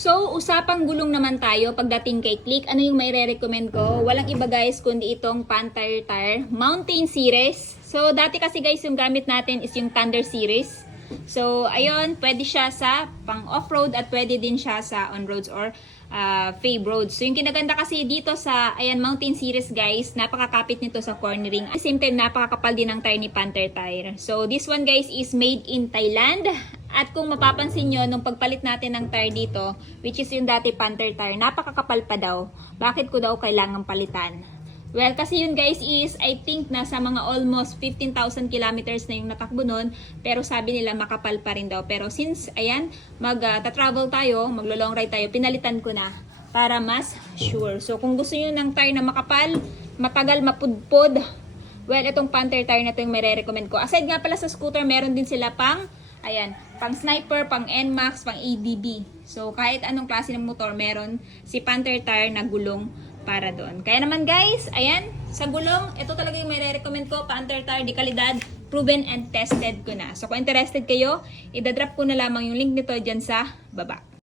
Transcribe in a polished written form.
So, usapang gulong naman tayo pagdating kay Click. Ano yung may re-recommend ko? Walang iba guys, kundi itong Panther Tire Mountain Series. So, dati kasi guys, yung gamit natin is yung Thunder Series. So, ayun, pwede siya sa pang off-road at pwede din siya sa on-roads or fave roads. So, yung kinaganda kasi dito sa, ayan, Mountain Series guys, napakakapit nito sa cornering. At the same time, napakakapal din ng tire ni Panther Tire. So, this one guys is made in Thailand. At kung mapapansin nyo, nung pagpalit natin ng tire dito, which is yung dati Panther Tire, napakakapal pa daw. Bakit ko daw kailangang palitan? Well, kasi yun guys is, I think nasa mga almost 15,000 kilometers na yung natakbo nun. Pero sabi nila makapal pa rin daw. Pero since, ayan, mag-travel tayo, maglo-long ride tayo, pinalitan ko na para mas sure. So kung gusto nyo ng tire na makapal, matagal, mapudpod, well, itong Panther Tire na ito yung may re-recommend ko. Aside nga pala sa scooter, meron din sila pang, ayan, pang sniper, pang NMAX, pang ADB. So, kahit anong klase ng motor, meron si Panther Tire na gulong para doon. Kaya naman guys, ayan, sa gulong, ito talaga yung may re-recommend ko, Panther Tire de kalidad, proven and tested ko na. So, kung interested kayo, idadrop ko na lamang yung link nito dyan sa baba.